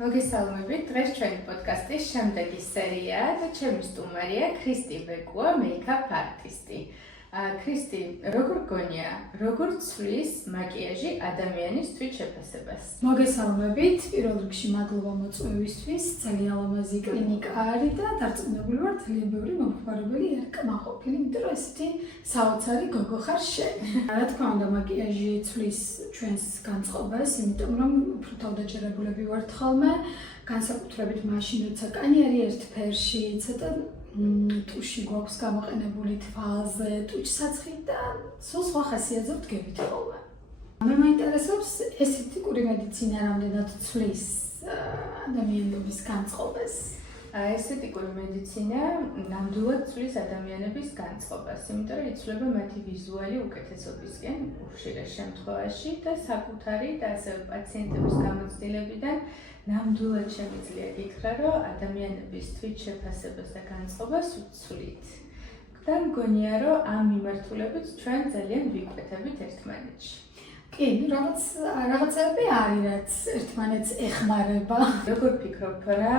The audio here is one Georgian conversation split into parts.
მოგესალმებით, დღეს ჩვენი პოდკასტის შემდეგი სერიაა და ჩემი სტუმარია ქრისტი ბეკუა, მეიქაპ არტისტი. ქრისტი, როგორ გონია, როგორ ცვლის მაკიაჟი ადამიანის თვით შეფასებას? მოგესალმებით, პირველ რიგში მადლობა მოწვევისთვის, ძალიან ლამაზი კლინიკა არის და დარწმუნებული ვარ, ძალიან ბევრი მომხმარებელი ერკმაყოფილი, იმიტომ რომ ესეთი საოცარი გოგო ხარ შენ. რა თქმა უნდა, მაკიაჟი ცვლის ჩვენს განწყობას, იმიტომ რომ უფრო თავდაჯერებულები ვართ ხოლმე, განსაკუთრებით მაშინ, როცა კანი არის ერთ ფერში, ცოტა ტუში გვაქვს გამოყენებული თვალზე, ტუჩსაცხი და სულ სხვა ხასიათზე ვდგებით ხოლმე. მე მაინტერესებს ესთეტიკური მედიცინა რამდენად ცვლის ადამიანების განწყობას. ესთეტიკური მედიცინა ნამდვილად ცვლის ადამიანების განწყობას, იმიტომ რომ იცვლება მათი ვიზუალი უკეთესობისკენ უხშირეს შემთხვევაში და საკუთარი და ასევე პაციენტების გამოცდილებიდან ნამდვილად შემიძლია გითხრა, რომ ადამიანების თვით შეფასებას და განწყობას ვცვლით. და მგონია, რომ ამ მიმართულებით ჩვენ ძალიან ვიკვეთებით ერთმანეთში. კი, რაღაცები არის, რაც ერთმანეთს ეხმარება. როგორ ფიქრობ, რა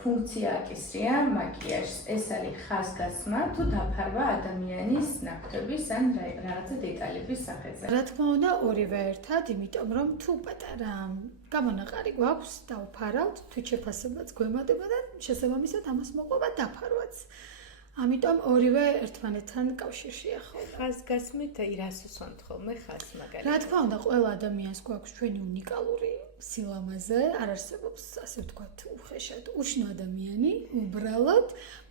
ფუნქცია აკისრია მაკიაჟს? ეს არის ხაზგასმა თუ დაფარვა ადამიანის ნაკვთების ან რაღაცა დეტალების სახეზე? რა თქმა უნდა, ორივე ერთად, იმიტომ რომ თუ პატარა გამონაყარი გვაქვს, დავფარავთ, თვით შეფასებაც გვემატება და შესაბამისად ამას მოყვება დაფარვაც. ამიტომ ორივე ერთმანეთთან კავშირშია ხოლმე. ხაზგასმით რას უსვამთ ხოლმე ხაზს მაგალითად? რა თქმა უნდა, ყველა ადამიანს გვაქვს ჩვენი უნიკალური სილამაზე, არ არსებობს ასე ვთქვათ, უხეშად უშნო ადამიანი, უბრალოდ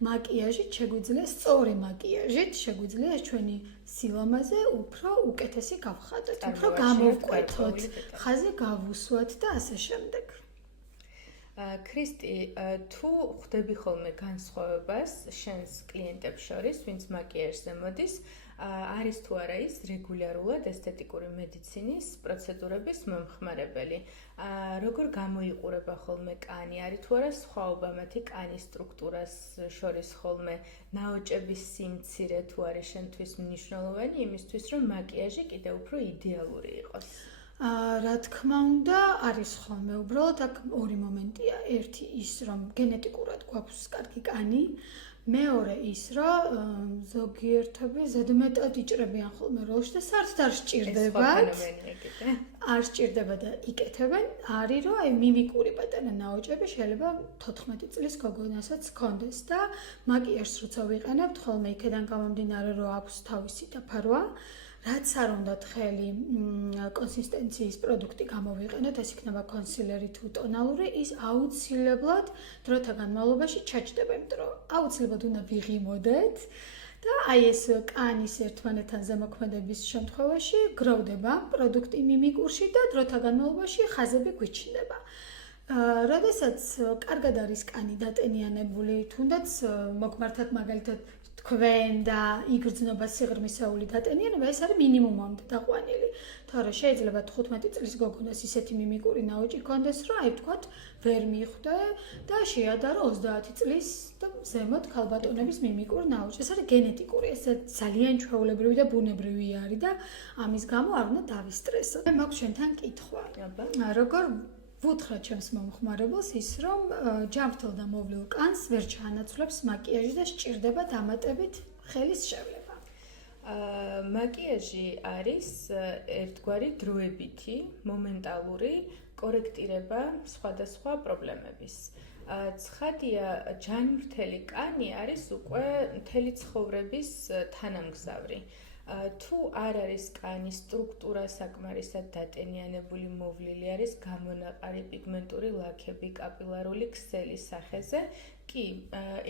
მაკიაჟით შეგვიძლია, სწორი მაკიაჟით შეგვიძლია ჩვენი სილამაზე უფრო უკეთესი გავხადოთ, უფრო გამოვკვეთოთ, ხაზი გავუსვათ და ასე შემდეგ. ქრისტი, თუ ხვდები ხოლმე განსხვავებას შენს კლიენტებს შორის, ვინც მაკიაჟზე მოდის, არის თუ არა ის რეგულარულად ესთეტიკური მედიცინის პროცედურების მომხმარებელი? როგორ გამოიყურება ხოლმე კანი? არის თუ არა სხვაობა მათი კანის სტრუქტურას შორის ხოლმე? ნაოჭების სიმცირე თუ არის შენთვის მნიშვნელოვანი იმისთვის, რომ მაკიაჟი კიდევ უფრო იდეალური იყოს? რა თქმა უნდა, არის ხოლმე, უბრალოდ აქ ორი მომენტია. ერთი ის, რომ გენეტიკურად გვაქვს კარგი კანი, მეორე ის, რომ ზოგიერთები ზედმეტად იჭრებიან ხოლმე როლში და საერთოდ არ სჭირდებათ. არ სჭირდება და იკეთებენ, არის რომ აი მიმიკური პატარა ნაოჭები შეიძლება 14 წლის გოგონასაც ჰქონდეს და მაკიაჟს როცა ვიყენებთ, ხოლმე იქედან გამომდინარე, რომ აქვს თავისი დაფარვა. რაც არ უნდა ხელი კონსისტენციის პროდუქტი გამოვიყენოთ, ეს იქნება კონსილერი თუ ტონალური, ის აუცილებლად დროთა განმავლობაში ჩაჭდება, იმიტომ რომ აუცილებლად უნდა ვიღიმოდეთ და აი ეს კანის ერთმანეთთან ზემოქმედების შემთხვევაში გროვდება პროდუქტი მიმიკურში და დროთა განმავლობაში ხაზები გვიჩნდება. როდესაც კარგად არის კანი დატენიანებული, თუნდაც მოგმართად მაგალითად თქვენ და იგრძნობა სიღრმისეული დატენიანება, ეს არის მინიმუმამდე დაყვანილი. თორე შეიძლება 15 წლის გოგონას ისეთი მიმიკური ნაოჭი ჰქონდეს, რომ აი ვთქვათ, ვერ მიხვდე და შეადარო 30 წლის და ზემოთ ქალბატონების მიმიკურ ნაოჭი. ეს არის გენეტიკური, ეს ძალიან ჩვეულებრივი და ბუნებრივი არის და ამის გამო არ უნდა დავისტრესოთ. მე მაქვს შენთან კითხვა. როგორ ვუთხრა ჩემს მომხმარებელს ის, რომ ჯანმრთელ და მოვლილ კანს ვერ ჩაანაცვლებს მაკიაჟი და სჭირდება დამატებით ხელის შევლება. მაკიაჟი არის ერთგვარი დროებითი, მომენტალური კორექტირება სხვადასხვა პრობლემების. ცხადია, ჯანმრთელი კანი არის უკვე მთელი ცხოვრების თანამგზავრი. თუ არ არის კანის სტრუქტურა საკმარისად დატენიანებული, მოვლილი არის გამონაყარი პიგმენტური ლაქები კაპილარული ქსელის სახეზე, კი,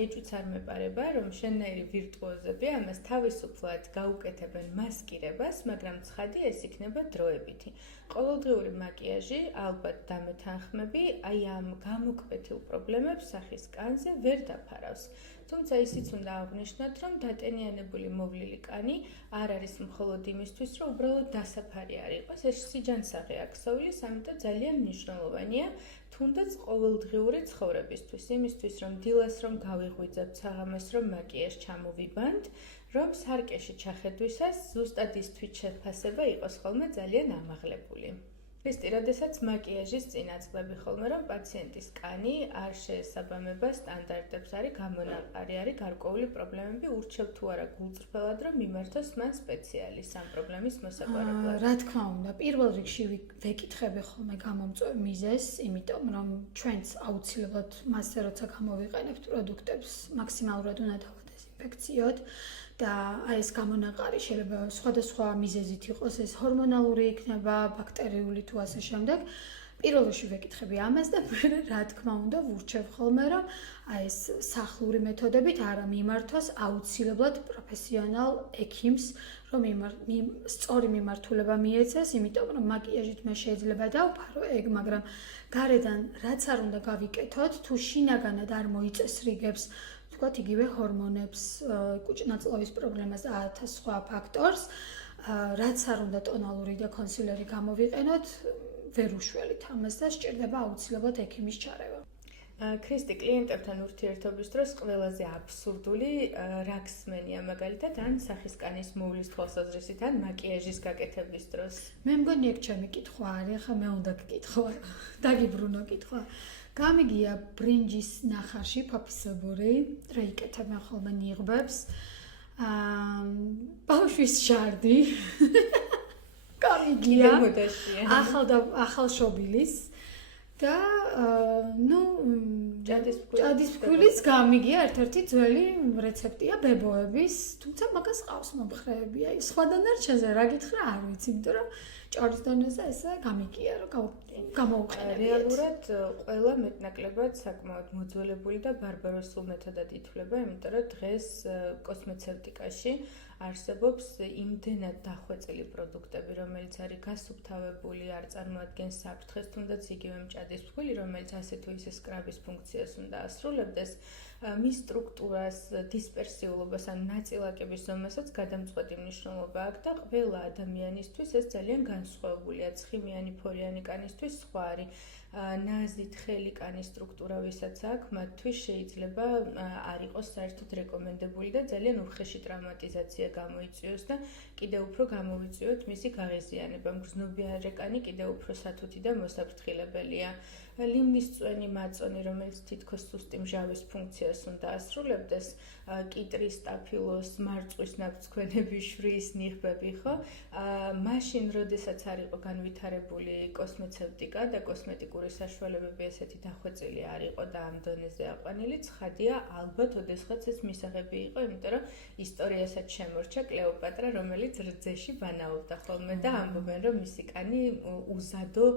ეჭვიც არ მეპარება, რომ შენნაირი ვირტუოზები ამას თავისუფლად გაუკეთებენ მასკირებას, მაგრამ ცხადია ეს იქნება დროებითი. ყოველდღიური მაკიაჟი, ალბათ დამეთანხმები, აი ამ გამოკვეთილ პრობლემებს სახის კანზე ვერ დაფარავს. თუმცა ისიც უნდა აღვნიშნოთ, რომ დატენიანებული მოვლილი კანი არ არის მხოლოდ იმისთვის, რომ უბრალოდ დასაფარი არ იყოს, ეს სიჯანსაღი აქსოვლის, ამიტომ ძალიან მნიშვნელოვანია, თუნდაც ყოველდღიური ცხოვრებისთვის, იმისთვის, რომ დილას რომ გავიღვიძებთ, საღამოს რომ მაკიაჟს ჩამოვიბანთ, რომ სარკეში ჩახედვისას ზუსტად ის თვით შეფასება იყოს ხოლმე ძალიან ამაღლებული. ქრისტი, როდესაც მაკიაჟის წინაწყლები ხოლმე რომ პაციენტის კანი არ შეესაბამება სტანდარტებს, არის გამონაყარი, არის გარკვეული პრობლემები, ურჩევ თუ არა გულწრფელად რომ მიმართოს მან სპეციალისტს ამ პრობლემის მოსაგვარებლად. რა თქმა უნდა, პირველ რიგში ვეკითხები ხოლმე გამომწვევ მიზეზს, იმიტომ რომ ჩვენც აუცილებლად მასზე როცა გამოვიყენებთ პროდუქტებს, მაქსიმალურად უნდა დავადეზინფექციოთ. და აი ეს გამონაყარი შეიძლება სხვადასხვა მიზეზით იყოს, ეს ჰორმონალური იქნება, ბაქტერიული თუ ასე შემდეგ. პირველ რიგში ვეკითხები ამას და მე რა თქმა უნდა ვურჩევ ხოლმე რომ აი ეს სახლური მეთოდებით არა მიმართოს აუცილებლად პროფესიონალ ექიმს, რომ სწორი მიმართულება მიეცეს, იმიტომ რომ მაკიაჟით მე შეიძლება დავფარო ეგ, მაგრამ გარედან რაც არ უნდა გავიკეთოთ, თუ შინაგანად არ მოიწეს რიგებს ვთქვათ, იგივე ჰორმონებს, კუჭ-ნაწლავის პრობლემას და 1000 სხვა ფაქტორს, რაც არ უნდა ტონალური და კონსილერი გამოვიყენოთ, ვერ უშველით ამას და სჭირდება აუცილებლად ექიმის ჩარევა. ქრისტი, კლიენტებთან ურთიერთობის დროს ყველაზე აბსურდული რა გსმენია მაგალითად ან სახის კანის მოვლის თვალსაზრისით ან მაკიაჟის გაკეთების დროს? მე მგონი ეგ ჩემი კითხვა არის, ახლა მე უნდა გკითხვა, დაგიბრუნო კითხვა. გამიგია ბრინჯის ნახარში ფაფისებური, რა იკეთებენ ხოლმე ნიღბებს. ბავშვის ჟარდი. გამიგია. ახალ შობილის და ჭადისფქვილის გამიგია ერთ-ერთი ძველი რეცეპტია ბებოების, თუმცა მაგას ყავს მომხრეები. აი სხვა დანარჩენზე რა გითხრა არ ვიცი, იმიტომ რომ ჭარის დონეზე ესე გამიგია რომ გამოვყენებიათ. რეალურად ყველა მეტნაკლებად საკმაოდ მოძველებული და ბარბაროსულ მეთოდად ითვლება, იმიტომ რომ დღეს კოსმეცევტიკაში არსებობს იმდენად დახვეწილი პროდუქტები, რომელიც არის გასუფთავებული, არ წარმოადგენს საფრთხეს, თუნდაც იგივე ჭადისფქვილი, რომელიც ასე თუ ისე სკრაბის ფუნქციას უნდა ასრულებდეს, მის სტრუქტურას, დისპერსიულობას ან ნაწილაკების ზომასაც გადამწყვეტი მნიშვნელობა აქვს და ყველა ადამიანისთვის ეს ძალიან განსხვავებულია. ცხიმიანი, ფორიანი კანისთვის სხვა არის. ნაზი, თხელი კანის სტრუქტურა ვისაც აქვს, მათთვის შეიძლება არ იყოს საერთოდ რეკომენდებული და ძალიან უხეში ტრავმატიზაცია გამოიწვიოს და კიდევ უფრო გამოვიწვიოთ მისი გაღიზიანება. მგრძნობიარე კანი კიდევ უფრო სათუთი და მოსაფრთხილებელია. ლიმნის წვენი მაწონი, რომელიც თითქოს სუსტი მჟავის ფუნქციას უნდა ასრულებდეს, კიტრის, სტაფილოს, მარწვის ნაბძქვენები, შვრიის ნიღბები, ხო? მაშინ, როდესაც არ იყო განვითარებული კოსმეცევტიკა და კოსმეტიკური საშუალებები ესეთი დახვეწილი არ იყო და ამ დონეზე აყვანილი, ცხადია, ალბათ ოდესღაც ეს მისაღები იყო, იმიტომ რომ ისტორიასაც შემორჩა კლეოპატრა, რომელიც რძეში ბანაობდა ხოლმე და ამბობენ, რომ მისი კანი უზადო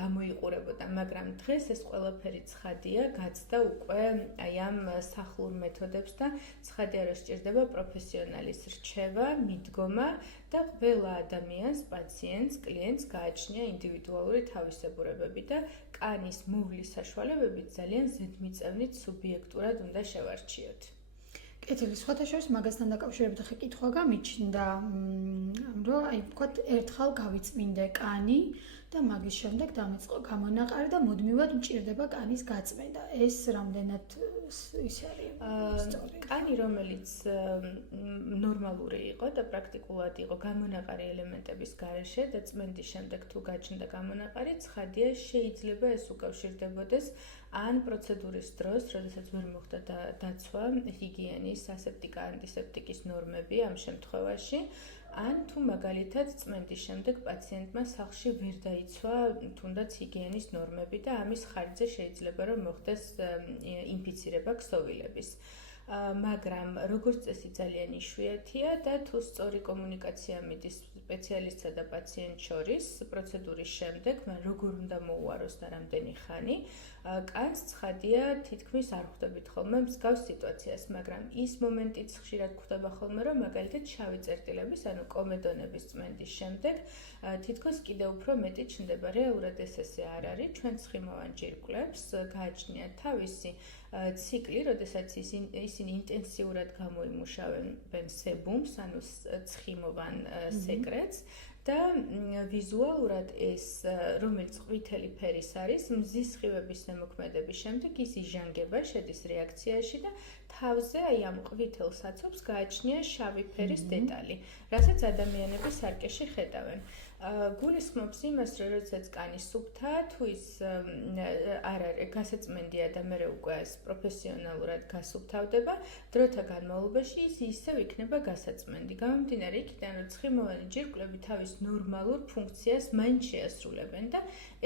გამოიყურებოდა, მაგრამ დღეს ეს ყველაფერი ცხადია, გაცდა უკვე აი ამ სახლურ მეთოდებს და ცხადია, რომ სჭირდება პროფესიონალის რჩევა, მიდგომა და ყველა ადამიანს, პაციენტს, კლიენტს გააჩნია ინდივიდუალური თავისებურებები და კანის მოვლის საშუალებებით ძალიან ზედმიწევნით სუბიექტურად უნდა შევარჩიოთ. კეთილი, სხვათა შორის მაგასთან დაკავშირებით ხე კითხვა გამიჩნდა, რომ აი ვთქვათ, ერთხელ გავიწმინდე კანი და მაგის შემდეგ დამეწყო გამონაყარი და მუდმივად მჭირდება კანის გაწმენდა. ეს რამდენად ის არის სწორი? კანი, რომელიც ნორმალური იყო და პრაქტიკულად იყო გამონაყარი ელემენტების გარეშე და წმენდის შემდეგ თუ გაჩნდა გამონაყარი, ცხადია შეიძლება ეს უკავშირდებოდეს ან პროცედურის დროს, როდესაც ვერ მოხდა დაცვა ჰიგიენის, ასეპტიკა, ანტისეპტიკის ნორმები ამ შემთხვევაში, ან თუ მაგალითად წმენდის შემდეგ პაციენტმა სახლში ვერ დაიცვა თუნდაც ჰიგიენის ნორმები და ამის ხარჯზე შეიძლება რომ მოხდეს ინფიცირება ქსოვილების. მაგრამ როგორც წესი ძალიან იშვიათია და თუ სწორი კომუნიკაცია მიდის სპეციალისტსა და პაციენტს შორის პროცედურის შემდეგ, როგორ უნდა მოუაროს და რამდენი ხანი, კანს ცხადია თითქმის არ ხვდებით ხოლმე მსგავს სიტუაციას, მაგრამ ის მომენტიც ხშირად გვხვდება ხოლმე, რომ მაგალითად შავი წერტილების, ანუ კომედონების წმენდის შემდეგ თითქოს კიდევ უფრო მეტი ჩნდება. რეალურად ესე არ არის, ჩვენ ცხიმოვან ჯირკვლებს გააჩნიათ თავისი ციკლი, როდესაც ისინი ინტენსიურად გამოიმუშავებენ სებუმს, ანუ ცხიმოვან სეკრეტს და ვიზუალურად ეს, რომელიც ყვითელი ფერის არის, მზის სხივების ზემოქმედების შემდეგ ის იჟანგება, შედის რეაქციაში და თავზე აი ამ ყვითელ საცობს გააჩნია შავი ფერის დეტალი, რასაც ადამიანები სარკეში ხედავენ. გულისხმობს იმას, რომ როდესაც კანი სუფთაა, თუ ის არ არის გასაწმენდია და მე უკვე ეს პროფესიონალურად გასუფთავდება, დროთა განმავლობაში ის ისევ იქნება გასაწმენდი. გამომდინარე იქიდან, რომ ცხიმოვანი ჯირკვლები თავის ნორმალურ ფუნქციას მაინც შეასრულებენ და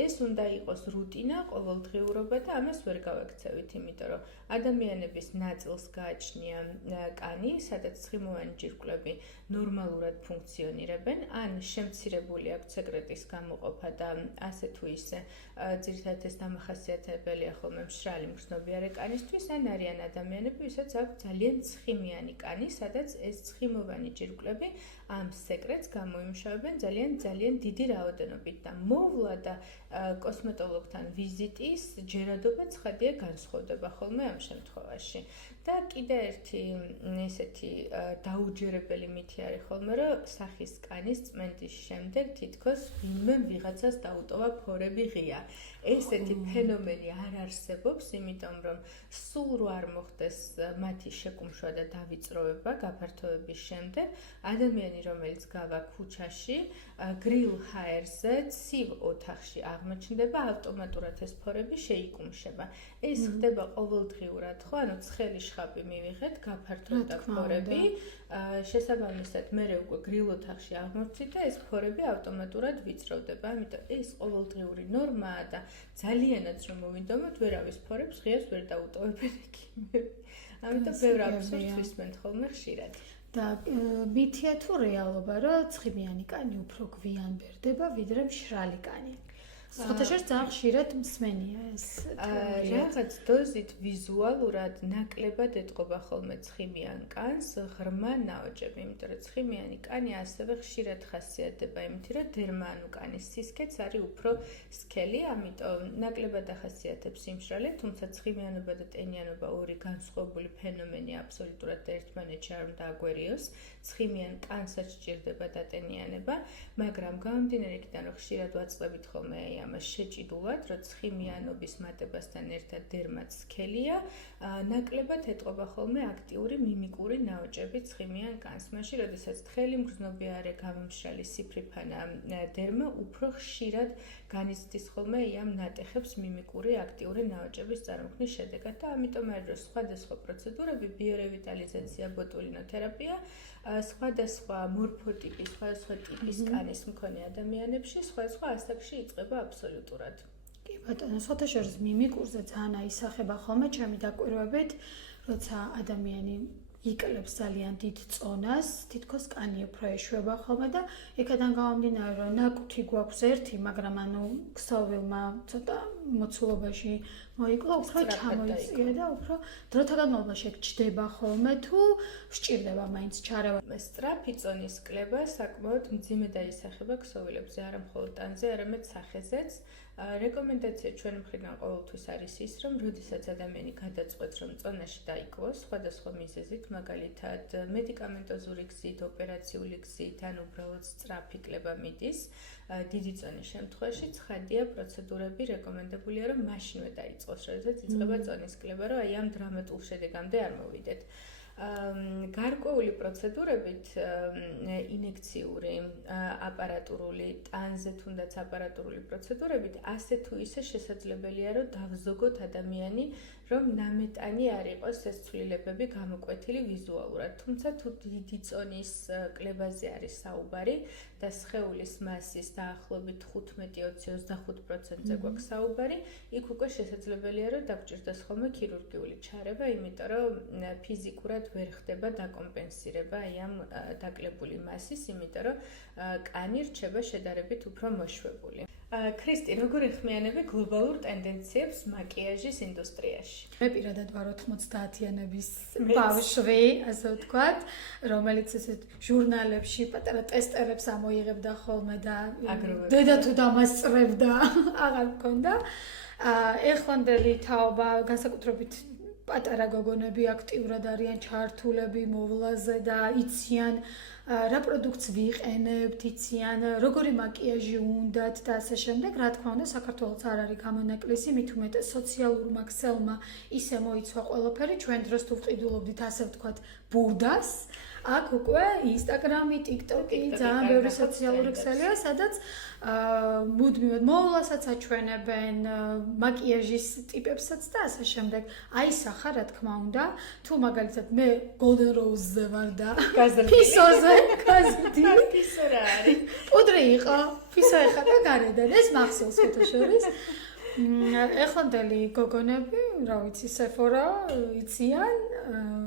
ეს უნდა იყოს რუტინა, ყოველდღიურობა და ამას ვერ გავაქცევით, იმიტომ რომ ადამიანების ნაწილს გააჩნია კანი, სადაც ცხიმოვანი ჯირკვლები ნორმალურად ფუნქციონირებენ, ან შემცირებული აქვს სეკრეტის გამოყოფა და ასე თუ ისე ძირითადად ეს დამახასიათებელია ხოლმე მშრალი მგრძნობიარე კანისთვის, ან არიან ადამიანები, ვისაც აქვს ძალიან ცხიმიანი კანი, სადაც ეს ცხიმოვანი ჯირკვლები ამ სეკრეტს გამოიმუშავებენ ძალიან დიდი რაოდენობით და მოვლა და კოსმეტოლოგთან ვიზიტის ჯერადობა ცხადია განსხვავდება ხოლმე ამ შემთხვევაში. და კიდე ერთი ესეთი დაუჯერებელი მითი არის ხოლმე, რომ სახის კანის წმენდის შემდეგ თითქოს ვინმე ვიღაცას დაუტოვა ფორები ღია. ესეთი ფენომენი არ არსებობს, იმიტომ რომ სულ რო არ მოხდეს მათი შეკუმშვა და დავიწროვება გაფართოების შემდეგ, ადამიანი რომელიც გავა ქუჩაში, გრილ ჰაერზე, ცივ ოთახში აღმოჩნდება, ავტომატურად ეს ფორები შეიკუმშება. ეს ხდება ყოველდღიურად, ხო? ანუ ცხელი შხაპი მივიღეთ, გაფართოვდა ფორები, შესაბამისად მე უკვე გრილ ოთახში აღმოჩნდით და ეს ფორები ავტომატურად ვიწროვდება. ამიტომ ეს ყოველდღიური ნორმაა და ძალიანაც რომ მოვიდომოთ, ვერავის ფორებს ღიას ვერ დაუტოვებენ ექიმები. ამიტომ ბევრ აბსურდს ვისმენთ ხოლმე ხშირად. და მითია თუ რეალობა, რომ ცხიმიანი კანი უფრო გვიან ბერდება, ვიდრე მშრალი კანი. ხოთაშორს ძალიან ხშირად მსმენია ეს თეორია. რაღაც დოზით ვიზუალურად ნაკლებად ეტყობა ხოლმე ცხიმიან კანს ღრმა ნაოჭები, იმიტომ რომ ცხიმიანი კანი ასევე ხშირად ხასიათდება იმით, რომ დერმა ანუ კანის სისქეც არის უფრო სქელი, ამიტომ ნაკლებად ახასიათებს სიმშრალე, თუმცა ცხიმიანობა და ტენიანობა ორი განსხვავებული ფენომენია აბსოლუტურად და ერთმანეთში არ უნდა აგვერიოს. ცხიმიან კანსაც სჭირდება დატენიანება, მაგრამ გამომდინარე იქიდან, რომ ხშირად ვაწყდებით ხოლმე ამას შეჭიდულად, რომ ცხიმიანობის მატებასთან ერთად დერმაც სქელია, ნაკლებად ეტყობა ხოლმე აქტიური მიმიკური ნაოჭები ცხიმიან კანს. მაშინ, როდესაც თხელი მგრძნობიარე გამომშრალი სიფრიფანა დერმა უფრო ხშირად განიცდის ხოლმე ამ ნატეხებს მიმიკური აქტიური ნაოჭების წარმოქმნის შედეგად და ამიტომ არის, რომ სხვადასხვა პროცედურები, ბიორევიტალიზაცია, ბოტულინოთერაპია, სხვადასხვა მორფოტიპის, სხვადასხვა ტიპის კანის მქონე ადამიანებში, სხვადასხვა ასაკში იწყება აბსოლუტურად. კი ბატონო, ხოთაშორს მიმიკურზე ძალიან აისახება ხოლმე ჩემი დაკვირვებით, როცა ადამიანი იკლებს ძალიან დიდ წონას, თითქოს კანი უფრო ეშვება ხოლმე და იქიდან გამომდინარე, რომ ნაკვთი გვაქვს ერთი, მაგრამ ანუ ქსოვილმა ცოტა მოცულობაში მოიკლა, უფრო ჩამოიწია და უფრო დროთა განმავლობაში ჩდება ხოლმე თუ სჭირდება მაინც ჩარევა. სწრაფი წონის კლება საკმაოდ მძიმე დაისახება ქსოვილებზე, არა მხოლოდ ტანზე, არამედ სახეზეც. რეკომენდაცია ჩვენ მხრიდან ყოველთვის არის ის, რომ როდესაც ადამიანი გადაწყვეტს, რომ წონაში დაიკლოს, სხვადასხვა მიზეზით, მაგალითად მედიკამენტოზური გზით, ოპერაციული გზით, ან უბრალოდ სწრაფი კლება მიდის, დიდი წონის შემთხვევაში ცხადია პროცედურები რეკომენდებულია, რომ მაშინვე დაიწყოს, როდესაც იწყება წონის კლება, რომ აი ამ დრამატულ შედეგამდე არ მოვიდეთ. გარკვეული პროცედურებით ინექციური, აპარატურული, ტანზე თუნდაც აპარატურული პროცედურებით ასე თუ ისე შესაძლებელია, რომ დავზოგოთ ადამიანი, რომ ნამეტანი არ იყოს ეს ცვლილებები გამოკვეთილი ვიზუალურად. თუმცა თუ დიდი წონის კლებაზე არის საუბარი და სხეულის მასის დაახლოებით 15-25%-ზე გვაქვს საუბარი, იქ უკვე შესაძლებელია, რომ დაგჭირდეს ხოლმე ქირურგიული ჩარევა, იმიტომ რომ ფიზიკურად ვერ ხდება დაკომპენსირება აი ამ დაკლებული მასის, იმიტომ რომ კანი რჩება შედარებით უფრო მოშვებული. ქრისტი, როგორ ეხმიანები გლობალურ ტენდენციებს მაკიაჟის ინდუსტრიაში? მე პირადად ვარ 90-იანების ბავშვი, ასე ვთქვათ, რომელიც ესეთ ჟურნალებში პატარა ტესტერებს ამოიღებდა ხოლმე და დედა თუ დამასწრებდა, აღარ მქონდა. ეხლანდელი თაობა განსაკუთრებით პატარა გოგონები აქტიურად არიან ჩართულები მოვლაზე და იციან რა პროდუქტს ვიყენებთ, იციან, როგორი მაკიაჟი უნდათ და ასე შემდეგ. რა თქმა უნდა, საქართველოს არ არის გამონაკლისი, მით უმეტეს სოციალურმა ქსელმა ისე მოიცვა ყველაფერი, ჩვენ დროს თუ ვყიდულობდით, ასე ვთქვათ, ბურდას. აქ უკვე Instagram-ი, TikTok-ი, ძალიან ბევრი სოციალური ქსელია, სადაც მუდმივად მოვლასაც აჩვენებენ, მაკიაჟის ტიპებსაც და ასე შემდეგ. აისახა, რა თქმა უნდა, თუ მაგალითად მე Golden Rose-ზე ვარ და ფისოზე, გაზრდი. ფისო რა არის? პუდრი იყო, ფისო ეხება გარედან, ეს მახსოვს ფოტოშორის. ეხლანდელი გოგონები, რა ვიცი, Sephora იციან,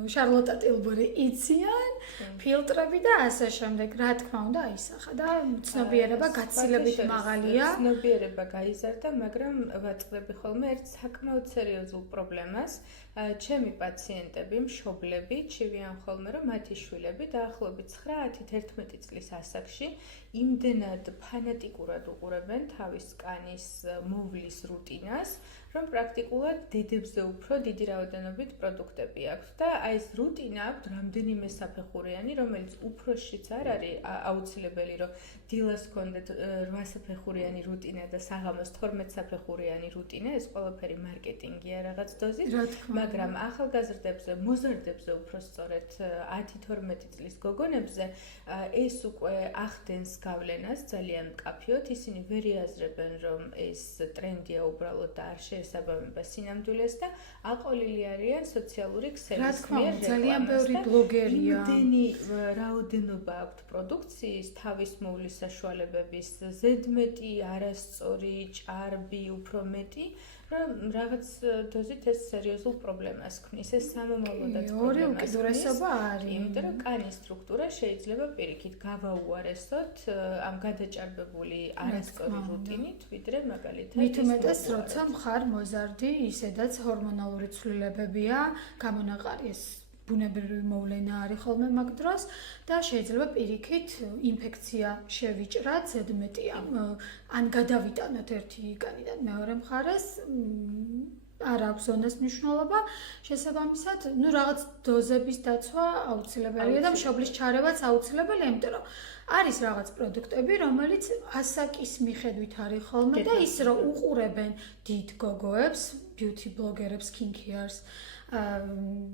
Charlotte Tilbury იციან, ფილტრები და ასე შემდეგ. რა თქმა უნდა, აისახა და ცნობიერება გაცილებით მაღალია. ცნობიერება გაიზარდა, მაგრამ ვაწყდები ხოლმე ერთ საკმაოდ სერიოზულ პრობლემას. ჩემი პაციენტები, მშობლები ჩივიან ხოლმე, რომ მათი შვილები დაახლოებით 9-11 წლის ასაკში იმდენად ფანატიკურად უყურებენ თავის კანის მოვლის რუტინას, რომ პრაქტიკულად დედებზე უფრო დიდი რაოდენობით პროდუქტები აქვს და აი ეს რუტინა აქვს რამდენიმე საფეხურიანი, რომელიც უფროსშიც არ არის აუცილებელი, რომ დილას გქონდეთ 8 საფეხურიანი რუტინა და საღამოს 12 საფეხურიანი რუტინა, ეს ყველაფერი მარკეტინგია რაღაც დოზით, მაგრამ ახალგაზრდებზე, მოზარდებზე უფრო სწორედ 10-12 წლის გოგონებზე ეს უკვე ახდენს გავლენას ძალიან მკაფიოდ, ისინი ვერ იაზრებენ, რომ ეს ტრენდია უბრალოდ და არ შეესაბამება სინამდვილეს და აყოლილი არიან სოციალური ქსელის მიერ რეკლამას. ძალიან ბევრი ბლოგერია. იმდენი რაოდენობა აქვთ პროდუქციის, თავის მოვლის საშუალებების, ზედმეტი, არასწორი, ჭარბი, უფრო მეტი, რომ რაღაც დოზით ეს სერიოზულ პრობლემას ქმნის. ეს სამომავლოდაც პრობლემას ქმნის. უკიდურესობა არის. იმიტომ რომ კანის სტრუქტურა შეიძლება პირიქით გავაუარესოთ ამ გადაჭარბებული არასწორი რუტინით, ვიდრე მაგალითად მით უმეტეს, როცა მხარ მოზარდი, ისედაც ჰორმონალური ცვლილებებია, გამონაყარი ეს ბუნებრივი მოვლენა არის ხოლმე მაგ დროს და შეიძლება პირიქით ინფექცია შევიჭრათ, ზედმეტი ან გადავიტანოთ ერთი კანიდან მეორე მხარეს, არ აქვს ზონას მნიშვნელობა, შესაბამისად, ну რაღაც დოზების დაცვა აუცილებელია და მშობლის ჩარევაც აუცილებელია, იმიტომ რომ არის რაღაც პროდუქტები, რომელიც ასაკის მიხედვით არის ხოლმე და ის რომ უყურებენ დიდ გოგოებს, beauty bloggerებს, skincare-ს,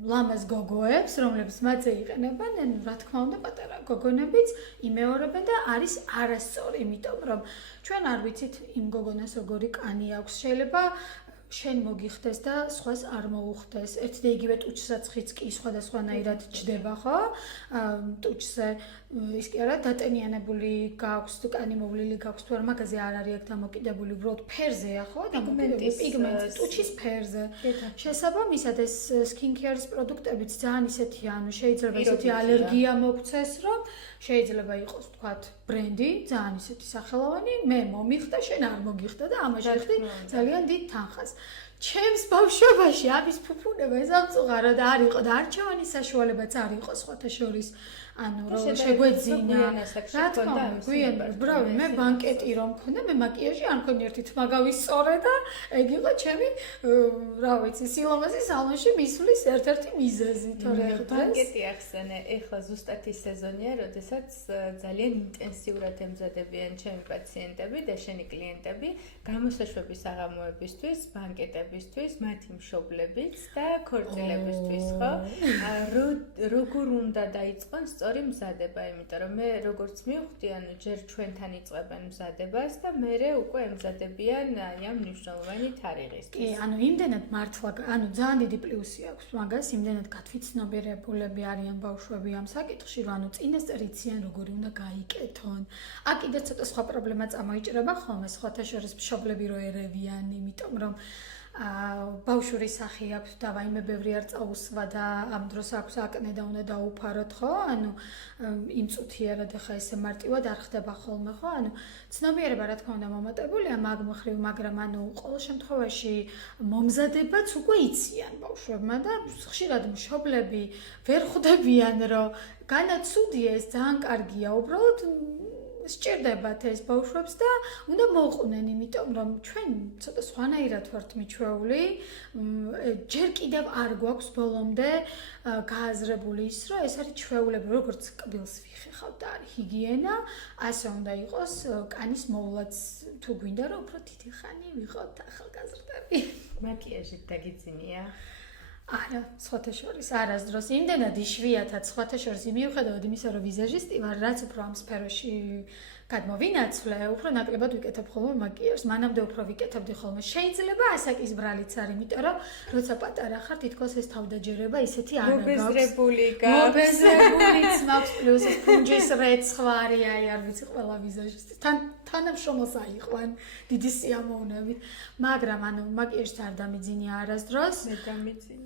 ლამაზ გოგოებს, რომლებიც მათზე იყენებენ, ანუ რა თქმა უნდა, პატარა გოგონებიც იმეორებენ და არის არასწორი, იმიტომ რომ ჩვენ არ ვიცით იმ გოგონას როგორი კანი აქვს, შეიძლება შენ მოგიხდეს და სხვას არ მოუხდეს. ერთ და იგივე ტუჩსაც კი სხვადასხვანაირად ჩდება, ხო? ტუჩზე ის კი არა დატენიანებული გაქვს, თუ კანი მოვლილი გაქვს, თუ არა მაგაზე არ არის აქ დამოკიდებული, უბრალოდ ფერზეა, ხო? დამოკიდებული პიგმენტი ტუჩის ფერზე. შესაბამისად ეს skincare-ის პროდუქტებიც ძალიან ისეთი, ანუ შეიძლება ისეთი ალერგია მოგცეს, რომ შეიძლება იყოს, თქვათ, ბრენდი, ძალიან ისეთი სახელოვანი, მე მომიხდა, შენ არ მოგიხდა და ამაში ხდი ძალიან დიდ თანხას. ჩემს ბავშვობაში ამის ფუფუნება ზამწუღარო და არ იყო და არჩევანის საშუალებაც არ იყო სხვათა შორის. ანუ რომ შეგვეძინა. რა თქმა უნდა, გვიან ბრავი, მე ბანკეტი რომ მქონდა, მე მაკიაჟი არ მქონია ერთი თმაგავის სწორე და ეგ იყო ჩემი, რა ვიცი, სილამაზის სალონში მისვლის ერთ-ერთი მიზეზი, თორე დღეს ბანკეტი ახსენე, ეხლა ზუსტად ის სეზონია, როდესაც ძალიან ინტენსიურად ემზადებიან ჩემი პაციენტები და შენი კლიენტები გამოსაშვების აღამოებისთვის, ბანკეტებისთვის, მათი მშობლებიც და ქორწილებისთვის, ხო? როგორ უნდა დაიწყონ სწორი მზადება, იმიტომ რომ მე როგორც მივხვდი, ანუ ჯერ ჩვენთან იწყებენ მზადებას და მერე უკვე ემზადებიან ამ მნიშვნელოვანი თარიღისთვის. კი, ანუ იმდენად მართლა, ანუ ძალიან დიდი პლუსი აქვს მაგას, იმდენად გათვითცნობიერებულები არიან ბავშვები ამ საკითხში, რომ ანუ წინასწარ იციან როგორი უნდა გაიკეთონ. აქ კიდე ცოტა სხვა პრობლემა წამოიჭრება ხოლმე, სხვათა შორის მშობლები რო ერევიან, იმიტომ რომ ბავშვური სახი აქვს და ვაიმე ბევრი არ წაუსვა და ამ დროს აქვს აკნე და უნდა დაუფაროთ, ხო? ანუ იმ წუთიერად ახლა ესე მარტივად არ ხდება ხოლმე, ხო? ანუ ცნობიერება რა თქმა უნდა მომატებულია მაგ მხრივ, მაგრამ ანუ ყოველ შემთხვევაში მომზადებაც უკვე იციან ბავშვებმა და ხშირად მშობლები ვერ ხვდებიან, რომ განაცუდია ეს ძალიან კარგია, უბრალოდ სჭირდებათ ეს ბავშვებს და უნდა მოყვნენ, იმიტომ რომ ჩვენ ცოტა სხვანაირად ვართ მიჩვეული. ჯერ კიდევ არ გვაქვს ბოლომდე გააზრებული ის, რომ ეს არის ჩვეულები, როგორც კბილს ვიხეხავთ და არის ჰიგიენა, ასე უნდა იყოს კანის მოვლაც თუ გვინდა რომ უფრო დიდი ხანი ვიყოთ ახალგაზრდები. მაკიაჟით დაგიძინია? არა, სხვათა შორის არასდროს. იმდენად იშვიათად სხვათა შორის მიუხედავად იმისა, რომ ვიზაჟისტი ვარ, რაც უფრო ამ სფეროში გადმოვინაცვლე, უფრო ნაკლებად ვიკეთებ ხოლმე მაკიაჟს. მანამდე უფრო ვიკეთებდი ხოლმე. შეიძლება ასაკის ბრალიც არის, იმიტომ რომ როცა პატარა ხარ, თითქოს ეს თავდაჯერება ისეთი არ გაქვს. მობეზრებული გაქვს. მობეზრებულიც მაქვს, პლუს ეს პუნჯის რეცხვარი, არ ვიცი, ყველა ვიზაჟისტი. თანამშრომელს აიყვან დიდი სიამოვნებით, მაგრამ მაკიაჟს არ დამიძინია არასდროს. მე დამიძინე.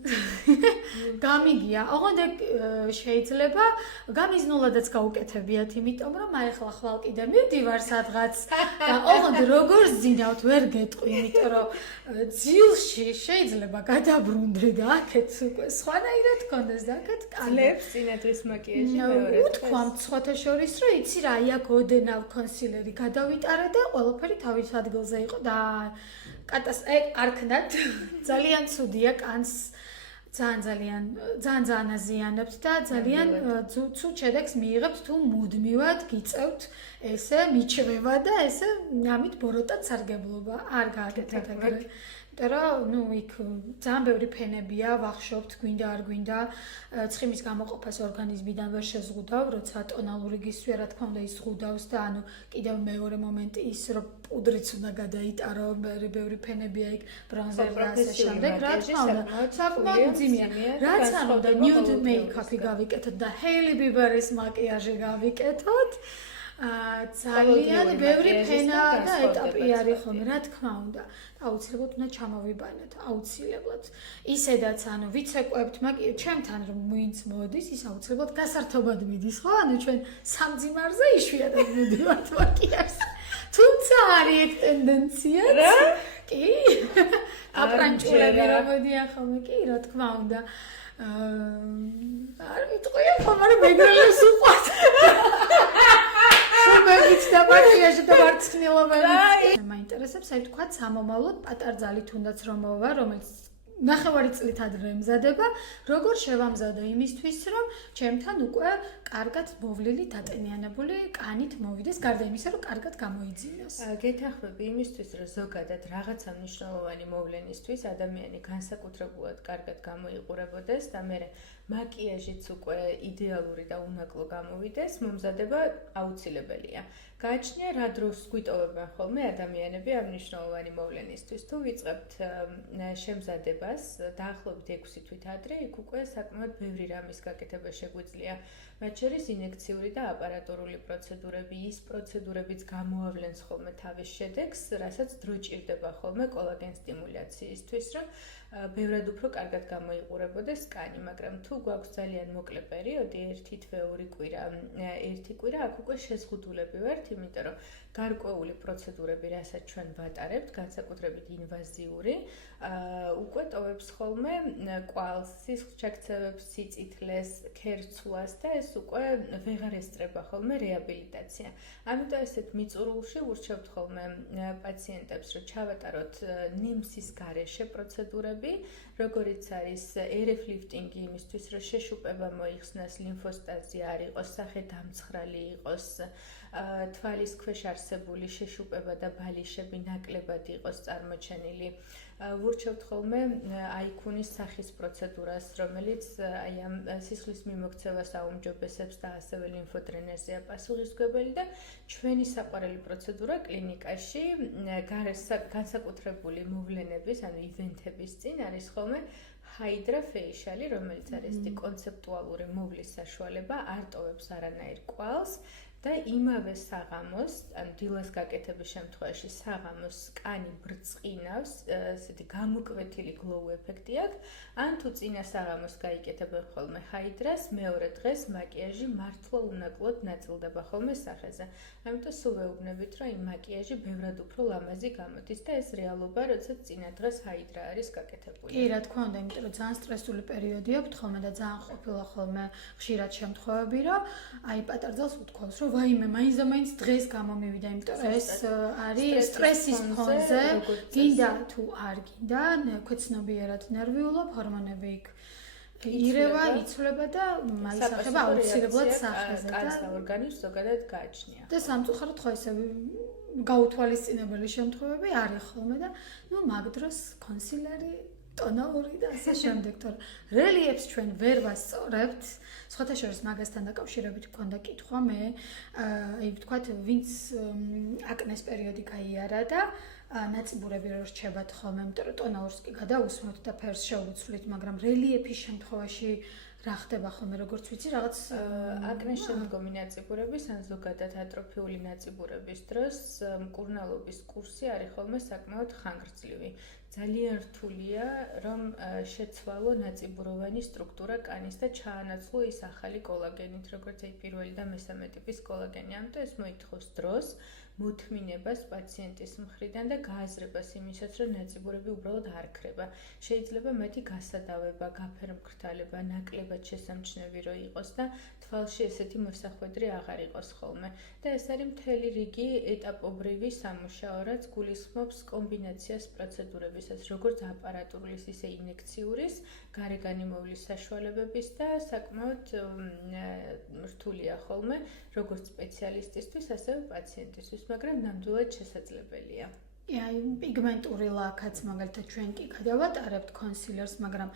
გამიგია. ოღონდ შეიძლება გამიზნულადაც გაუკეთებიათ, იმიტომ რომ ახლა ხვალ კიდე მივდივარ სადღაც და ოღონდ როგორ ზინავთ ვერ გეტყვი, იმიტომ რომ ძილში შეიძლება გადაბრუნდე და აქეთ უკვე სხვანაირად გქონდეს და აქეთ ძლებს წინადღის მაკიაჟი მეორე. უთქვამთ სხვათა შორის, რომ იცი რა, აქ ოდენალ კონსილერი გადავიტარე და ყველაფერი თავის ადგილზე იყო და არქნათ ძალიან ცუდია კანს ძალიან აზიანებთ და ძალიან ცუდ შედეგს მიიღებთ თუ მუდმივად გიწევთ ესე მიჩვევა და ესე ამით ბოროტად სარგებლობა არ გააკეთებთ ეგრე. იმიტომ იქ ძალიან ბევრი ფენებია, ვახშობთ, გვინდა არ გვინდა, ცხიმის გამოყოფას ორგანიზმიდან ვერ შეზღუდავ, როცა ტონალური გისვია, რა თქმა უნდა, ის ზღუდავს და კიდევ მეორე მომენტი ის, რომ პუდრიც უნდა გადაიტარო, ბევრი ფენებია იქ, ბრონზერი და ასე შემდეგ, რა თქმა უნდა, საკმაოდ მძიმეა. რაც არ უნდა, nude make-up-ი გავიკეთოთ და Hailey Bieber-ის მაკიაჟი გავიკეთოთ. ძალიან ბევრი ფენა და ეტაპი არის ხოლმე, რა თქმა უნდა. აუცილებლად უნდა ჩამოვიბანოთ, აუცილებლად. ისედაც ვიცეკვებთ, ჩემთან რომ ვინც მოდის, ის აუცილებლად გასართობად მიდის, ხო? ჩვენ სამძიმარზე იშვიათად მივდივართ მაკიაჟს. თუმცა არის ეგ ტენდენცია. რა? კი. აპრანჭულები რა მოდიან ხოლმე, კი, რა თქმა უნდა. არ ვიტყვია, მაგრამ მეგრელებს უყვართ. შუბებით და მაკიაჟი და ვარცხნილობებით. მაინტერესებს, აი თქვა სამომავლოდ პატარძალი თუნდაც რომ მოვა, რომელიც ნახევარი წლით ადრე ემზადება, როგორ შევამზადო იმისთვის, რომ ჩემთან უკვე კარგად მოვლილი დატენიანებული კანით მოვიდეს, გარდა იმისა, რომ კარგად გამოიძინოს. გეთანხმები იმისთვის, რომ ზოგადად რაღაცა მნიშვნელოვანი მოვლენისთვის ადამიანი განსაკუთრებულად კარგად გამოიყურებოდეს და მე მაკიაჟიც უკვე იდეალური და უნაკლო გამოვიდეს, მომზადება აუცილებელია. გააჩნია რა დროს გვიტოვებენ ხოლმე ადამიანები ამ მნიშვნელოვანი მოვლენისთვის. თუ ვიწყებთ შემზადებას დაახლოებით 6 თვით ადრე, იქ უკვე საკმაოდ ბევრი რამის გაკეთება შეგვიძლია. მათ შორის ინექციური და აპარატურული პროცედურები, ის პროცედურებიც გამოავლენს ხოლმე თავის შედეგს, რასაც დრო ჭირდება ხოლმე კოლაგენ სტიმულაციისთვის, რომ ბევრად უფრო კარგად გამოიყურებოდეს კანი, მაგრამ თუ გვაქვს ძალიან მოკლე პერიოდი, 1-2 კვირა, 1 კვირა, აქ უკვე შეზღუდულები ვართ, იმიტომ რომ გარკვეული პროცედურები, რასაც ჩვენ ვატარებთ, განსაკუთრებით ინვაზიური, უკვე ტოვებს ხოლმე კვალს, სისხლჩაქცევებს, სიწითლეს, ქერცლას და ეს უკვე ვეღარ ესწრება ხოლმე რეაბილიტაცია. ამიტომ ესეთ მიწურულში ურჩევთ ხოლმე პაციენტებს, რომ ჩავატაროთ ნიმსის გარეშე პროცედურები, როგორიც არის RF lifting-ი იმისთვის, რომ შეშუპება მოიხსნას, ლიმფოსტაზი არ იყოს, სახე დამცხრალი იყოს, თვალის ქვეშ არსებული შეშუპება და ბალიშები ნაკლებად იყოს წარმოჩენილი. ვურჩევთ ხოლმე აიქუნის სახის პროცედურას, რომელიც აი ამ სისხლის მიმოქცევას აუმჯობესებს და ასევე ლიმფოდრენეზია პასუხისმგებელი და ჩვენი საყვარელი პროცედურა კლინიკაში განსაკუთრებული მოვლენების, ანუ ივენთების წინ არის ხოლმე ჰაიდრა ფეიშალი, რომელიც არის კონცეპტუალური მოვლის საშუალება, არ ტოვებს არანაირ კვალს და იმავე საღამოს, ან დილას გაკეთების შემთხვევაში საღამოს კანი ბრწყინავს, ესეთი გამოკვეთილი გლოუ ეფექტი აქვს, ან თუ წინა საღამოს გაიკეთებენ ხოლმე ჰაიდრას, მეორე დღეს მაკიაჟი მართლა უნაკლოდ ნაწილდება ხოლმე სახეზე. ამიტომ სულ ვეუბნებით, რომ იმ მაკიაჟი ბევრად უფრო ლამაზი გამოდის და ეს რეალობა, როდესაც წინა დღეს ჰაიდრა არის გაკეთებული. კი, რა თქმა უნდა, იმიტომ რომ ძალიან სტრესული პერიოდი აქვს ხოლმე და ძალიან ყოფილა ხოლმე ხშირად შემთხვევები, რომ აი პატარძალს უთქვას, რომ ვაიმე, მაინც დღეს გამომივიდა, იმიტომ რომ ეს არის სტრესის ფონზე, გინდა თუ არ გინდა, ქვეცნობიერად ნერვიულობ, ჰორმონები იქ ირევა, იცვლება და მაისახება აუცილებლად სახეზე და კაცთა ორგანიზმს ზოგადად გააჩნია. და სამწუხაროდ ხო ესე გაუთვალისწინებელი შემთხვევები არის ხოლმე და მაგ დროს კონსილერი ტონალური და ასე შემდეგ, თორე რელიეფს ჩვენ ვერ ვასწორებთ. სხვათა შორის მაგასთან დაკავშირებით მქონდა კითხვა მე, აი ვთქვათ, ვინც აკნეს პერიოდი გაიარა და ნაწიბურები რო რჩებათ ხოლმე, იმიტომ რომ ტონალურს კი გადაусმოთ და ფერს შეუცვლით, მაგრამ რელიეფის შემთხვევაში რა ხდება ხოლმე, როგორც ვიცი, რაღაც აკნეს შემდგომი ნაწიბურების ან ზოგადად ატროფიული ნაწიბურების დროს მკურნალობის კურსი არის ხოლმე საკმაოდ ხანგრძლივი. ძალიან რთულია, რომ შეცვალო ნაწიბუროვანი სტრუქტურა კანის და ჩაანაცვლო ის ახალი კოლაგენით, როგორც აი პირველი და მესამე ტიპის კოლაგენი. ამიტომ ეს მოითხოვს დროს, მოთმინებას პაციენტის მხრიდან და გააზრებას იმისაც, რომ ნაწიბურები უბრალოდ არ ქრება. შეიძლება მათი გასადავება, გაფერმკრთალება, ნაკლებად შესამჩნევი რო იყოს და თვალში ესეთი მოსახვედრი აღარ იყოს ხოლმე. და ეს არის მთელი რიგი ეტაპობრივი სამუშაო, რაც გულისხმობს კომბინაციას პროცედურებისას, როგორც აპარატურის, ისე ინექციური, გარეგანიმოვლის საშუალებების და საკმაოდ რთულია ხოლმე, როგორც სპეციალისტისთვის, ასევე პაციენტისთვის, მაგრამ ნამდვილად შესაძლებელია. აი, პიგმენტური ლაქაც მაგალითად ჩვენ კი გადავატარებთ კონსილერს, მაგრამ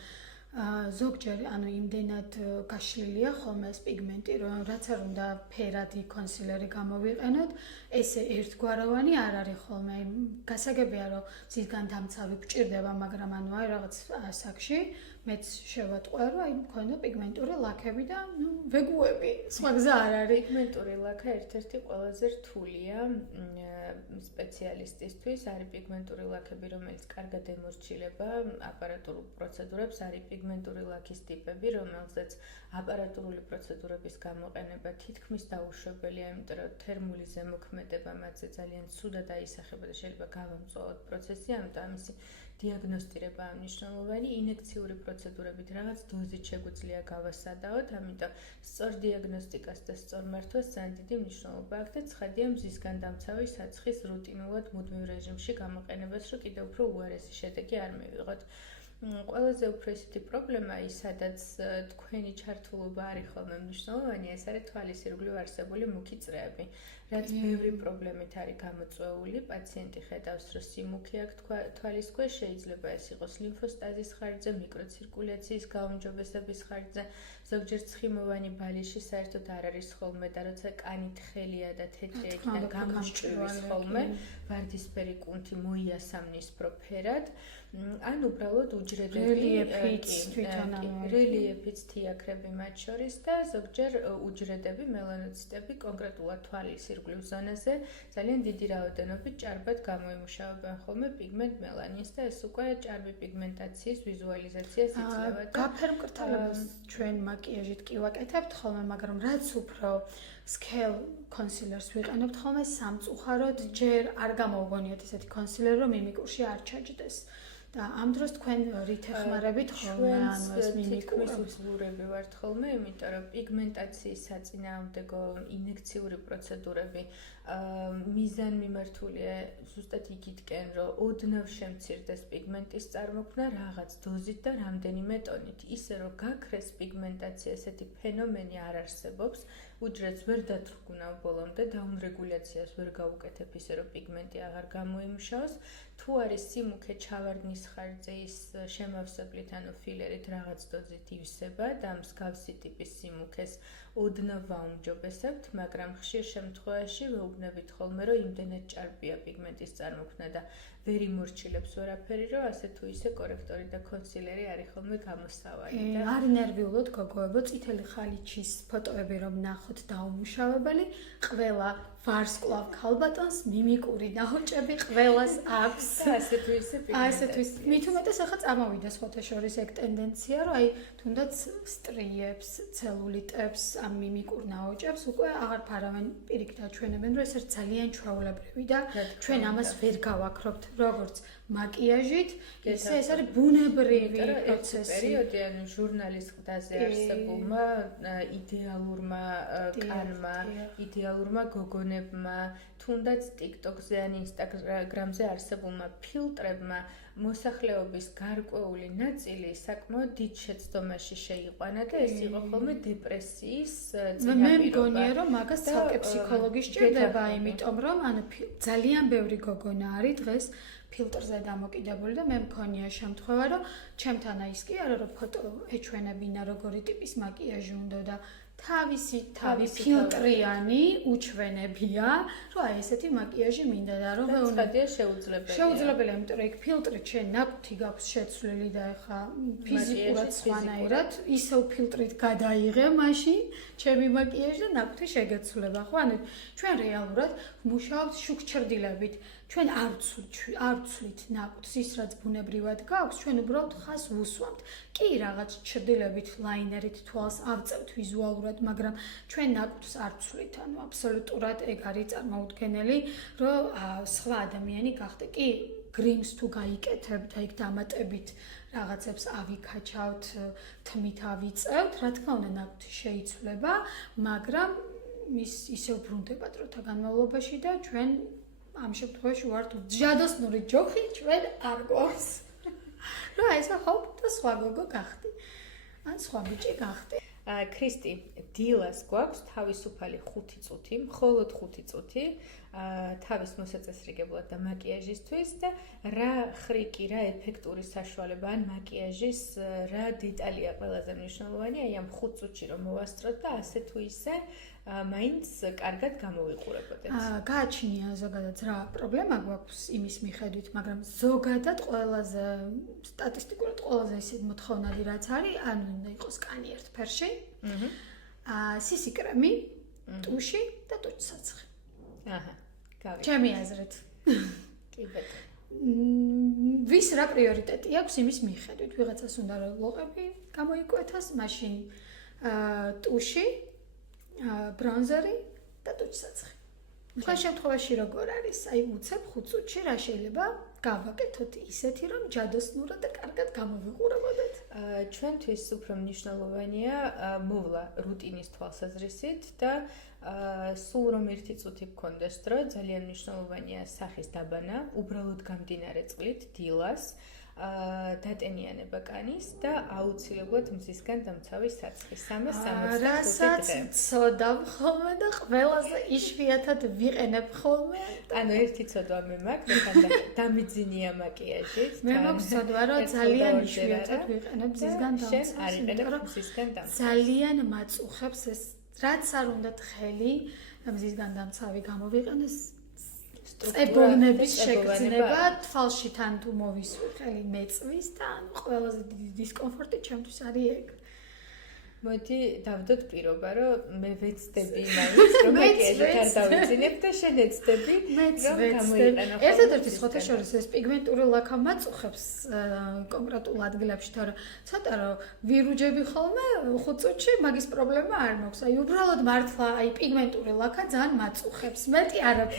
ზოგჯერ იმდენად გაშლილია ხოლმე ეს პიგმენტი, რომ რაც არ უნდა ფერადი კონსილერი გამოვიყენოთ, ესე ერთგვაროვანი არ არის ხოლმე. გასაგებია, რომ მზისგან დამცავი გვჭირდება, მაგრამ აი რაღაც ასაკში მეც შევატყვე, რომ მქონდა პიგმენტური ლაქები და ვეგუები. სხვა გზა არ არის. პიგმენტური ლაქა ერთ-ერთი ყველაზე რთულია სპეციალისტისთვის. არის პიგმენტური ლაქები, რომელიც კარგად ემორჩილება აპარატურულ პროცედურებს, არის პიგმენტური ლაქის ტიპები, რომელზეც აპარატურული პროცედურების გამოყენება თითქმის დაუშვებელია, იმიტომ რომ თერმული ზემოქმედება მათზე ძალიან ცუდად აისახება და შეიძლება გავამწვავოთ პროცესი, ამიტომ ამისი დიაგნოსტირება მნიშვნელოვანი. ინექციური პროცედურებით რაღაც დოზით შეგვიძლია გავასადაოთ, ამიტომ სწორ დიაგნოსტიკას და სწორ მართვას ძალიან დიდი მნიშვნელობა აქვს და ცხადია მზისგან დამცავი საცხის რუტინულად მუდმივ რეჟიმში გამოყენებას, რომ კიდევ უფრო უარესი შედეგი არ მივიღოთ. ყველაზე უფრო ისეთი პრობლემა ის, სადაც თქვენი ჩართულობა არის ხოლმე მნიშვნელოვანი, ეს არის თვალის ირგვლივ არსებული მუქი წრეები. რაც ბევრი პრობლემით არის გამოწვეული, პაციენტი ხედავს, რომ სიმუქი აქვს თვალის ქვეშ, შეიძლება ეს იყოს ლიმფოსტაზის ხარჯზე, მიკროცირკულაციის გაუმჯობესების ხარჯზე, ზოგჯერ ცხიმოვანი ბალიში საერთოდ არ არის ხოლმე და როცა კანი თხელია და თეთრი იქიდან გამოსჭრივის ხოლმე, ვარდისფერი კუნთი მოიასამნის პროფერად, ან უბრალოდ რელიეფიც თიაქრები მათ შორის და ზოგჯერ უჯრედები, მელანოციტები კონკრეტულად თვალის ირგვლივ ზონაზე ძალიან დიდი რაოდენობით ჭარბად გამოიმუშავებენ ხოლმე პიგმენტ მელანინს და ეს უკვე ჭარბი პიგმენტაციის ვიზუალიზაციას იძლევა და გაფერმკრთალებას ჩვენ მაკიაჟით კი ვაკეთებთ ხოლმე, მაგრამ რაც უფრო სკელ კონსილერს ვიყენებთ ხოლმე, სამწუხაროდ ჯერ არ გამოვგონიათ ესეთი კონსილერი, რომ მიმიკურში არ ჩაჯდეს. და ამ დროს თქვენ რით ეხმარებით ხოლმე, ანუ ეს მიმიკურების უძლურები ვართ ხოლმე, იმიტომ რომ პიგმენტაციის საწინააღმდეგო ინექციური პროცედურები მიზანმიმართულია ზუსტად იგითკენ, რომ ოდნავ შემცირდეს პიგმენტის წარმოქმნა რაღაც დოზით და რამდენიმე ტონით. ისე რომ გაქრეს პიგმენტაცია, ესეთი ფენომენი არ არსებობს. უჯრედს ვერ დათრგუნავ ბოლომდე, დაუნრეგულაციას ვერ გავუკეთებ ისე, რომ პიგმენტი აღარ გამოიმუშაოს. თუ არის სიმუქე ჩავარდნის ხარჯზე ის შემავსებლით, ანუ ფილერით რაღაც დოზით ივსება და მსგავსი ტიპის სიმუქეს ოდნავ ვაუმჯობესებთ, მაგრამ ხშირ შემთხვევაში ვეუბნებით ხოლმე, რომ იმდენად ჭარბია პიგმენტის წარმოქმნა და ვერ იმორჩილებს ვერაფერი, რომ ასე თუ ისე კორექტორი და კონსილერი არის ხოლმე გამოსავალი და არ ნერვიულოთ გოგოებო, წითელი ხალიჩის ფოტოები რომ ნახოთ დაუმუშავებელი, ყველა ვარსკვლავ ქალბატონს მიმიკური ნაოჭები ყველას აქვს. ასე თუ ისე პიგმენტაცია. მით უმეტეს ახლა წამოვიდა სხვათა შორის ეგ ტენდენცია, რომ აი თუნდაც სტრიებს, ცელულიტებს, ამ მიმიკურ ნაოჭებს უკვე აღარ ფარავენ პირიქით აჩვენებენ, რომ ეს არის ძალიან ჩვეულებრივი და ჩვენ ამას ვერ გავაქრობთ როგორც მაკიაჟით, ისე ეს არის ბუნებრივი პროცესი. პროცესი. პერიოდი ანუ ჟურნალის ყდაზე არსებულმა იდეალურმა კანმა, იდეალურმა გოგონებმა, თუნდაც TikTok-ზე ან Instagram-ზე არსებულმა ფილტრებმა მოსახლეობის გარკვეული ნაწილი საკმაოდ დიდ შეცდომაში შეიყვანა და ეს იყო ხოლმე დეპრესიის წინაპირობა. მე მგონია რომ მაგას ცალკე ფსიქოლოგი სჭირდება, იმიტომ რომ ანუ ძალიან ბევრი გოგონა არის დღეს ფილტრზე დამოკიდებული და მე მქონია შემთხვევა რომ ჩემთან ის კი არა რომ ფოტო ეჩვენებინა როგორი ტიპის მაკიაჟი უნდა და თავისი ფილტრიანი უჩვენებია, რომ აი ესეთი მაკიაჟი მინდა და რომ მეუნდია შეუძლებელია. შეუძლებელია, იმიტომ რომ იქ ფილტრი ჩვენ ნაკვთი გაქვს შეცვლილი და ეხა ფიზიკურად სხვანაირად ისევ ფილტრით გადაიღე მაშინ ჩემი მაკიაჟი და ნაკვთი შეგეცვლება. ხო, ანუ ჩვენ რეალურად მუშაობთ შუქჩრდილებით. ჩვენ არ ვცვლით ნაკვთს ის რაც ბუნებრივად გაქვს, ჩვენ უბრალოდ ხას ვუსვამთ. კი რაღაც ჩრდილებით ლაინერით თვალს ავწევთ ვიზუალურად, მაგრამ ჩვენ ნაკვთს არ ვცვლით, ანუ აბსოლუტურად ეგ არის წარმოუდგენელი, რომ სხვა ადამიანი გახდე. კი, გრიმს თუ გაიკეთებთ, აი დამატებით რაღაცებს ავიქაჩავთ, თმით ავიწევთ, რა თქმა უნდა ნაკვთი შეიცვლება, მაგრამ ის ისევ ბრუნდებათ დროთა განმავლობაში და ჩვენ ამ შემთხვევაში ვართ ჯადოსნური ჯოხი ჩვენ არ გვაქვს. რა ესა ჰოპ და სხვა გოგო გახდი. ან სხვა ბიჭი გახდი. ქრისტი, დილას გვაქვს თავისუფალი 5 წუთი, მხოლოდ 5 წუთი, თავის მოსაწესრიგებლად და მაკიაჟისთვის და რა ხრიკი, რა ეფექტური საშუალება ან მაკიაჟის რა დეტალია ყველაზე მნიშვნელოვანი, აი ამ 5 წუთში რომ მოვასწროთ და ასე თუ ისე მაინც კარგად გამოვიყურებოდეთ. გააჩნია ზოგადად რა პრობლემა გვაქვს იმის მიხედვით, მაგრამ ზოგადად ყველაზე სტატისტიკურად ყველაზე ისე მოთხოვნადი რაც არის, ანუ უნდა იყოს კანი ერთ ფერში. სისი კრემი, ტუში და ტუჩსაცხი. აჰა, გავიგე. ჩემი აზრით. კი ბატონო. ვის რა პრიორიტეტი აქვს იმის მიხედვით, ვიღაცას უნდა რომ ლოყები გამოიკვეთას, მაშინ ტუში ბრონზერი და ტუჩსაცხი. სხვა შემთხვევაში როგორ არის? აი უცებ 5 წუთში რა შეიძლება გავაკეთოთ ისეთი, რომ ჯადოსნურად და კარგად გამოვიყურებოდეთ. ჩვენთვის უფრო მნიშვნელოვანია მოვლა რუტინის თვალსაზრისით და სულ რომ 1 წუთი გქონდეს დრო, ძალიან მნიშვნელოვანია სახის დაბანა, უბრალოდ გამდინარე წყლით დილას. დატენიანება კანის და აუცილებლად მზისგან დამცავი საცხი 365 დღე. რასაც ცოდავ ხოლმე და ყველაზე იშვიათად ვიყენებ ხოლმე. ანუ ერთი ცოდვა მე მაქვს, დამიძინია მაკიაჟით. მე მაქვს ცოდვა, რომ ძალიან იშვიათად ვიყენებ მზისგან დამცავს, იმიტომ რომ მზისგან დამცავს. ძალიან მაწუხებს ეს, რაც არ უნდა ხელი მზისგან დამცავი გამოვიყენოს. წებოვნების შეგრძნება თვალში თან თუ მოვისვი ხელი მეწვის და ანუ ყველაზე დიდი დისკომფორტი ჩემთვის არის ეგ. მოდი დავდოთ პირობა, რომ მე ვეცდები მაინც რომ მაკიაჟით არ დავიძინებ და შენ ეცდები რომ გამოიყენო. ერთადერთი სხვათა შორის ეს პიგმენტური ლაქა მაწუხებს კონკრეტულ ადგილებში, თორე ცოტა რომ ვირუჯები ხოლმე 5 წუთში მაგის პრობლემა არ მაქვს. აი უბრალოდ მართლა აი პიგმენტური ლაქა ძალიან მაწუხებს. მეტი არაფერი